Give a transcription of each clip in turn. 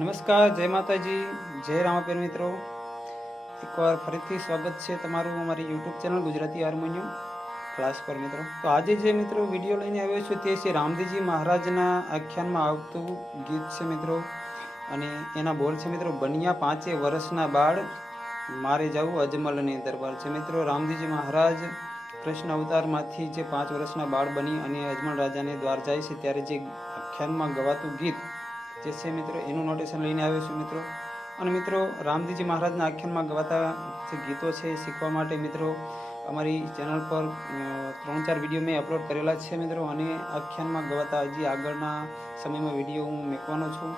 નમસ્કાર, જય માતાજી, જય રામાપીર મિત્રો. એકવાર ફરીથી સ્વાગત છે તમારું અમારી YouTube channel Gujarati harmonium class પર મિત્રો. તો આજે જે મિત્રો વીડિયો લઈને આવ્યો છું તે છે રામદેવજી મહારાજના આખ્યાનમાં આવતું ગીત છે મિત્રો. અને એના બોલ છે મિત્રો, બન્યા પાંચે વર્ષના બાળ, મારે જવું અજમલની દરબાર. છે મિત્રો રામદેવજી મહારાજ કૃષ્ણ અવતારમાંથી જે પાંચ વર્ષના બાળ બની અને અજમલ રાજાને દ્વાર જાય છે, ત્યારે જે આખ્યાનમાં ગવાતું ગીત જે છે મિત્રો, એનું નોટેશન લઈને આવ્યો છું મિત્રો. અને મિત્રો, રામજીજી મહારાજના આખ્યાનમાં ગવાતા જે ગીતો છે એ શીખવા માટે મિત્રો, અમારી ચેનલ પર ત્રણ ચાર વીડિયો મેં અપલોડ કરેલા છે મિત્રો. અને આખ્યાનમાં ગવાતા હજી આગળના સમયમાં વીડિયો હું મૂકવાનો છું.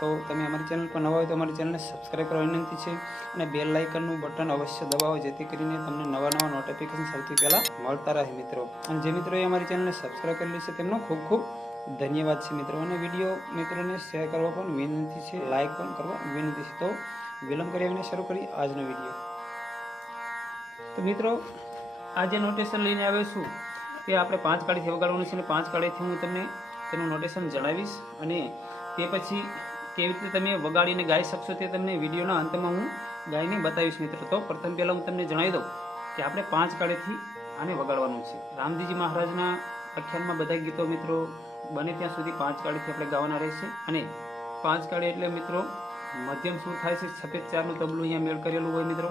તો તમે અમારી ચેનલ પર નવા હોય તો અમારી ચેનલને સબસ્ક્રાઈબ કરવા વિનંતી છે. અને બેલ લાઇકનનું બટન અવશ્ય દબાવો, જેથી કરીને તમને નવા નવા નોટિફિકેશન સૌથી પહેલાં મળતા રહે મિત્રો. અને જે મિત્રોએ અમારી ચેનલને સબસ્ક્રાઈબ કરેલી છે, તેમનો ખૂબ ખૂબ ધન્યવાદ છે મિત્રો. અને વીડિયો મિત્રોને શેર કરવા પણ વિનંતી છે. લાઇક પણ કરવા વિનંતી છે. તો વિલંબ કરી વિના શરૂ કરી આજનો વીડિયો. તો મિત્રો આ જે નોટેશન લઈને આવ્યો છું. તે આપણે પાંચ કાળીથી વગાડવાનું છે અને પાંચ કાળીથી હું તમને તેનું નોટેશન જણાવીશ. અને તે પછી કેવી રીતે તમે વગાડીને ગાઈ શકશો તે તમને વિડીયોના અંતમાં હું ગાઈને બતાવીશ મિત્રો. તો પ્રથમ પહેલાં હું તમને જણાવી દઉં કે આપણે પાંચ કાળીથી આને વગાડવાનું છે. રામજીજી મહારાજના આખ્યાનમાં બધા ગીતો મિત્રો બને ત્યાં સુધી પાંચ કાળીથી આપણે ગાવાના રહેશે. અને પાંચ કાળી એટલે મિત્રો, મધ્યમ સુર થાય છે? સફેદ ચારનું તબલું અહીંયા મેળ કરેલું હોય મિત્રો.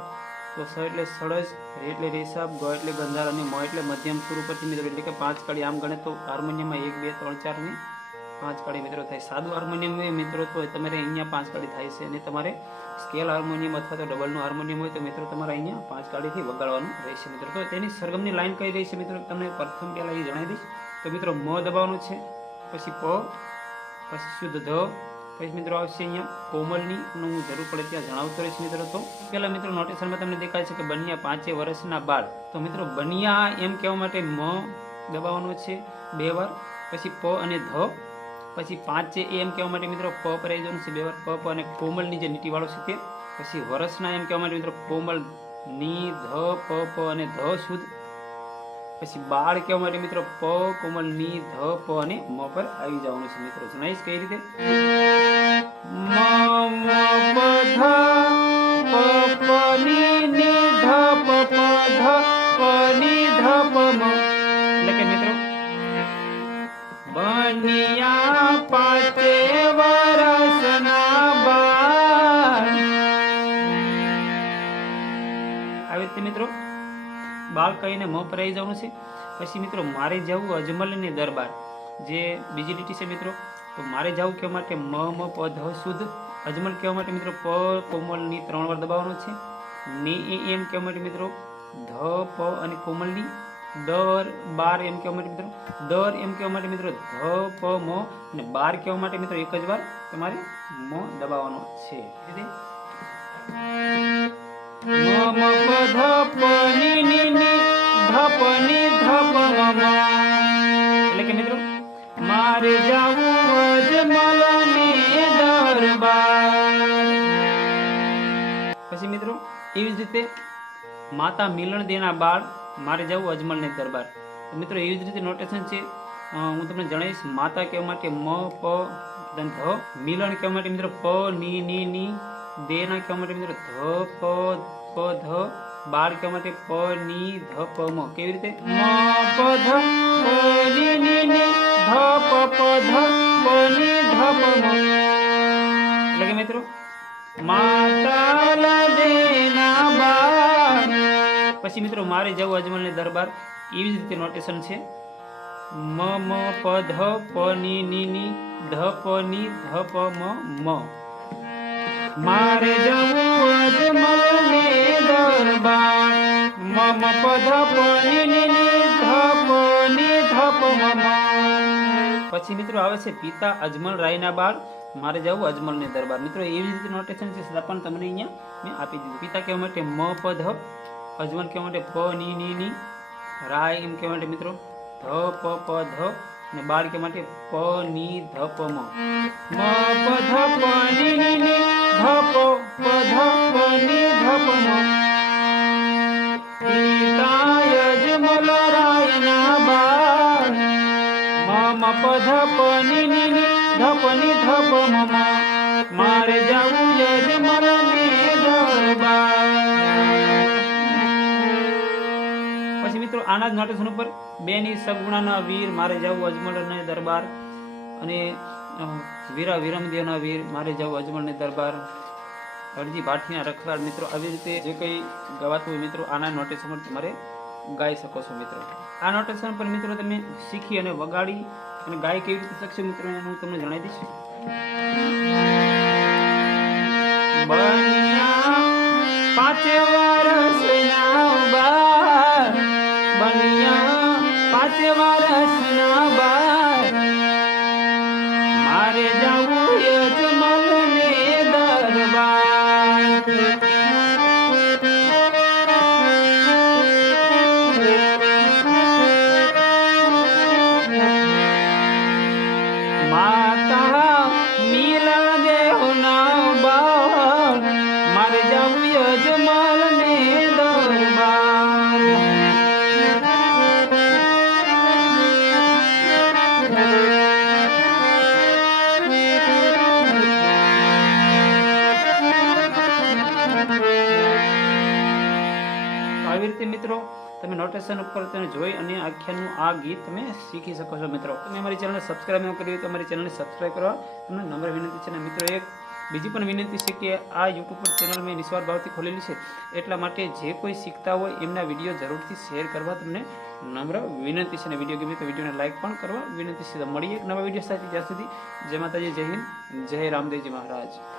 તો સ એટલે સળજ એટલે રેસાબ, ગ એટલે ગંધાર અને મ એટલે મધ્યમ સુર ઉપરથી મિત્રો, એટલે કે પાંચ કાળી આમ ગણે તો હાર્મોનિયમમાં એક, બે, ત્રણ ચારની પાંચ કાળી મિત્રો થાય. સાદું હાર્મોનિયમ હોય મિત્રો તો તમારે અહીંયા પાંચ કાળી થાય છે. અને તમારે સ્કેલ હાર્મોનિયમ અથવા તો ડબલનું હાર્મોનિયમ હોય તો મિત્રો તમારે અહીંયા પાંચ કાળીથી વગાડવાનું રહેશે મિત્રો. તો તેની સરગમની લાઈન કઈ રહેશે મિત્રો? તમને પ્રથમ પહેલાં એ જણાવી દઈશ. તો મિત્રો, મ દબાવવાનું છે. પછી પ પછી શુદ્ધ ધ પછી મિત્રો આવશે અહીંયા કોમલની હું જરૂર પડે ત્યાં જણાવતો રહીશ મિત્રો તો. પહેલાં મિત્રો નોટેશનમાં તમને દેખાય છે કે બનિયા પાંચે વર્ષના બાળ. તો મિત્રો બનિયા એમ કહેવા માટે મ દબાવવાનો છે બે વાર. પછી પ અને ધ. પછી પાંચે એમ કહેવા માટે મિત્રો પ પર જવાનું છે બે વાર. પ પ અને કોમલની જે નીટીવાળો છે તે. પછી વર્ષના એમ કહેવા માટે મિત્રો કોમલની ધ, પ પ અને ધ શુદ્ધ. પછી બાળ કહેવા માટે મિત્રો પ કોમલની ધ પ અને મ પર આવી જવાનું છે મિત્રો. જણાવીશ કઈ રીતે? એટલે કે મિત્રો બનિયા પાંચે વરસના બાળ. આવી રીતે મિત્રો બાળ કહીને મ પરાઈ જવાનું છે. પછી મિત્રો, મારે જવું અજમલની દરબાર. જે બીજી લીટી છે મિત્રો, તો મારે જવું કહેવા માટે મ મ, પ, ધ, શુદ્ધ. અજમલ કહેવા માટે મિત્રો, પ, કોમલની ત્રણ વાર દબાવવાનું છે. ની, એ, એમ કહેવા માટે મિત્રો, ધ, પ અને કોમલની દર બાર એમ કહેવા માટે મિત્રો, દર એમ કહેવા માટે મિત્રો, ધ, પ, મ અને બાર કહેવા માટે મિત્રો, એક જ વાર તમારે મ દબાવવાનો છે. મ મ, પ, ધ, પ ધ પ ની ધ પ મ મ એટલે કે મિત્રો, મારે જાવું અજમલની દરબાર. પછી મિત્રો, એવી જ રીતે માતા મિલણ દેના બાળ મારે જવું અજમલની દરબાર. મિત્રો, એવી જ રીતે નોટેશન છે. હું તમને જણાવીશ, માતા કહેવા માટે મ, પ ધ મિલન કહેવા માટે મિત્રો, પ, ની ની ની. દેના કહેવા માટે મિત્રો, ધ પ, ધ બાળ કે માટે પ, ની, ધ, પ, મ. કેવી રીતે? મ, પ, ધ, પ, ની ની ની, ધ, પ પ, ધ, પ, ની, ધ, પ, મ. એટલે કે મિત્રો, માતા દેના બાર. પછી મિત્રો, મારે જવું અજમલની દરબાર. એવી જ રીતે નોટેશન છે. મ મ, પ, ધ, પ, ની ની ની, ધ, પ, ની, ધ, પ, મ મ. મારે જવું દરબાર મ પ ધ પ ની ની ની ધ પ ની ધ પ મ મ પછી મિત્રો આવે છે પિતા અજમલ રાયના બાળ. મારે જવું અજમલની દરબાર. મિત્રો એવી રીતે નોટેશન છે છતાં પણ તમને અહીંયા મેં આપી દીધું. પિતા કહેવા માટે મ પ ધ અજમલ કહેવા માટે પ ની ની ની. રાય એમ કહેવા માટે મિત્રો ધ પ પ ધ. અને બાળ કહેવા માટે પ ની ધ પ મ. મ પ ધ પ ની ની ની. ધ પ પ ધ. પ ધપની ની ધપની ધપ મમા મારે જાવું યજ મરને પછી મિત્રો આના જ નાટ્યસન ઉપર બેની સગુણાના વીર, મારે જાવું અજમલને દરબાર અને વીરા વિરમદેવના વીર, મારે જાવું અજમલને દરબાર. હરજી ભાઠીના રખવાડ મિત્રો, આવી રીતે જે કંઈ ગવાતું હોય મિત્રો, આના નોટેશન પર તમારે ગાઈ શકો છો મિત્રો. આ નોટેશન પર મિત્રો તમે શીખી અને વગાડી અને ગાય કેવી રીતે શકશો મિત્રો? હું તમને જણાવી દઈશ. બન્યા પાંચ વર્ષના બા બન્યા પાંચ વર્ષના તમે ઉપર તમે જોઈ અને આખ્યાનનું આ ગીત તમે શીખી શકો છો મિત્રો. તમે અમારી ચેનલને સબસ્ક્રાઈબ ન કરી હોય તો અમારી ચેનલને સબસ્ક્રાઈબ કરવા તમને નમ્ર વિનંતી છે અને મિત્રો, એક બીજી પણ વિનંતી છે કે આ યુટ્યુબ પર ચેનલ મેં નિસ્વાર્થ ભાવથી ખોલેલી છે. એટલા માટે જે કોઈ શીખતા હોય એમના વીડિયો જરૂરથી શેર કરવા તમને નમ્ર વિનંતી છે અને વીડિયો ગમે તો વિડીયોને લાઇક પણ કરવા વિનંતી છે. મળીએ એક નવા વીડિયો સાથે ત્યાં સુધી. જય માતાજી, જય હિન્દ, જય રામદેવજી મહારાજ.